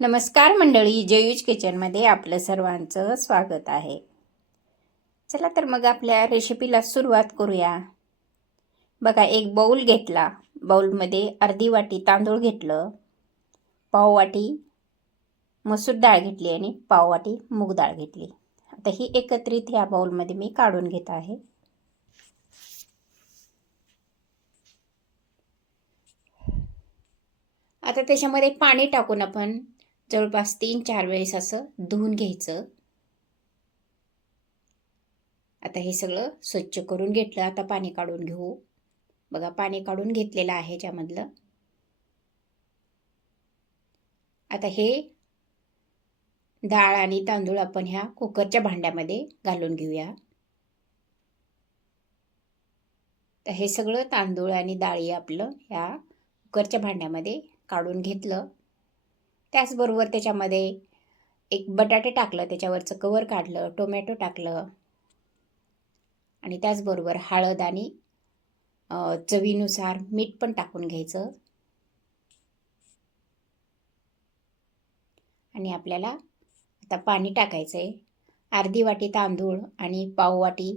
नमस्कार मंडळी जयूज किचनमध्ये आपलं सर्वांचं स्वागत आहे. चला तर मग आपल्या रेसिपीला सुरुवात करूया. बघा एक बाऊल घेतला. बाऊलमध्ये अर्धी वाटी तांदूळ घेतलं. पाव वाटी मसूर डाळ घेतली आणि पाव वाटी मूग डाळ घेतली. आता ही एकत्रित ह्या बाऊलमध्ये मी काढून घेत आहे. आता त्याच्यामध्ये पाणी टाकून आपण जवळपास तीन चार वेळेस असं धुवून घ्यायचं. आता हे सगळं स्वच्छ करून घेतलं. आता पाणी काढून घेऊ. बघा पाणी काढून घेतलेलं आहे याच्यामधलं आता हे डाळ आणि तांदूळ आपण ह्या कुकरच्या भांड्यामध्ये घालून घेऊया. तर हे सगळं तांदूळ आणि डाळी आपलं ह्या कुकरच्या भांड्यामध्ये काढून घेतलं. त्याचबरोबर त्याच्यामध्ये एक बटाटे टाकलं त्याच्यावरचं कवर काढलं टोमॅटो टाकलं आणि त्याचबरोबर हळद आणि चवीनुसार मीठ पण टाकून घ्यायचं. आणि आपल्याला आता पाणी टाकायचं आहे अर्धी वाटी तांदूळ आणि पाव वाटी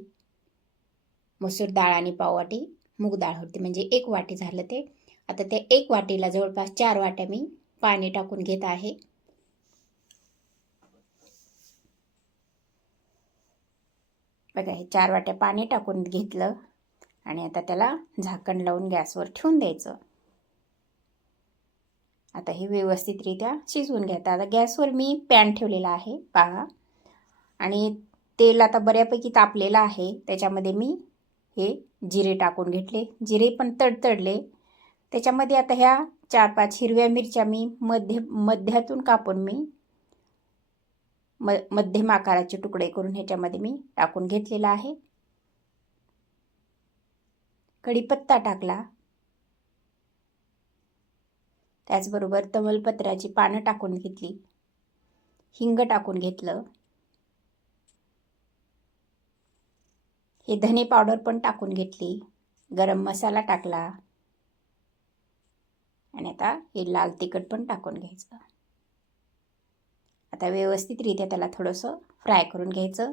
मसूर डाळ आणि पाव वाटी मूग डाळ होती. म्हणजे एक वाटी झालं ते. आता त्या एक वाटीला जवळपास चार वाट्या मी पाणी टाकून घेत आहे. बघा हे चार वाट्या पाणी टाकून घेतलं आणि आता त्याला झाकण लावून गॅसवर ठेवून द्यायचं. आता हे व्यवस्थितरित्या शिजवून घ्यायचं आता गॅसवर मी पॅन ठेवलेला आहे पहा. आणि तेल आता बऱ्यापैकी तापलेलं आहे. त्याच्यामध्ये मी हे जिरे टाकून घेतले. जिरे पण तडतडले. त्याच्यामध्ये आता ह्या चार पाच हिरव्या मिरच्या मी मध्य मध्यातून कापून मी म मध्यम आकाराचे तुकडे करून ह्याच्यामध्ये मी टाकून घेतलेला आहे. कढीपत्ता टाकला. त्याचबरोबर तमलपत्राची पानं टाकून घेतली. हिंग टाकून घेतलं. हे धने पावडर पण टाकून घेतली. गरम मसाला टाकला. आणि आता हे लाल तिखट पण टाकून घ्यायचं. आता व्यवस्थितरित्या त्याला थोडंसं फ्राय करून घ्यायचं.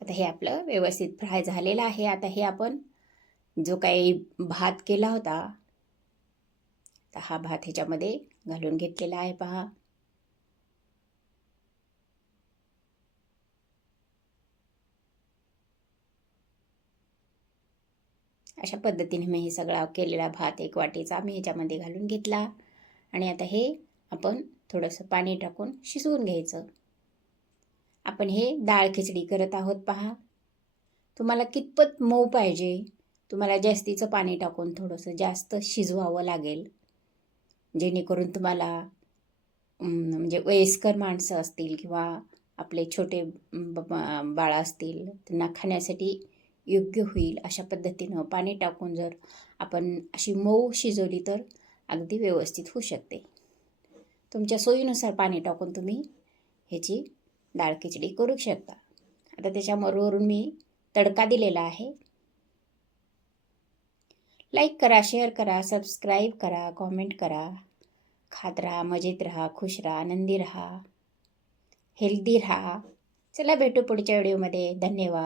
आता हे आपलं व्यवस्थित फ्राय झालेलं आहे. आता हे आपण जो काही भात केला होता तर हा भात ह्याच्यामध्ये घालून घेतलेला आहे पहा. अशा पद्धतीने मी हे सगळा केलेला भात एक वाटीचा मी ह्याच्यामध्ये घालून घेतला. आणि आता हे आपण थोडंसं पाणी टाकून शिजवून घ्यायचं. आपण हे डाळ खिचडी करत आहोत पहा. तुम्हाला कितपत मऊ पाहिजे. तुम्हाला जास्तीचं पाणी टाकून थोडंसं जास्त शिजवावं लागेल. जेणेकरून तुम्हाला म्हणजे वयस्कर माणसं असतील किंवा आपले छोटे बाळं असतील त्यांना खाण्यासाठी योग्य होईल अशा पद्धतीनं पाणी टाकून जर आपण अशी मऊ शिजवली तर अगदी व्यवस्थित होऊ शकते. तुमच्या सोयीनुसार पाणी टाकून तुम्ही ह्याची डाळ खिचडी करू शकता. आता त्याच्याबरोबरून मी तडका दिलेला आहे. लाईक करा शेअर करा सबस्क्राईब करा कॉमेंट करा. खात राहा मजेत राहा खुश राहा आनंदी राहा हेल्दी राहा. चला भेटू पुढच्या व्हिडिओमध्ये. धन्यवाद.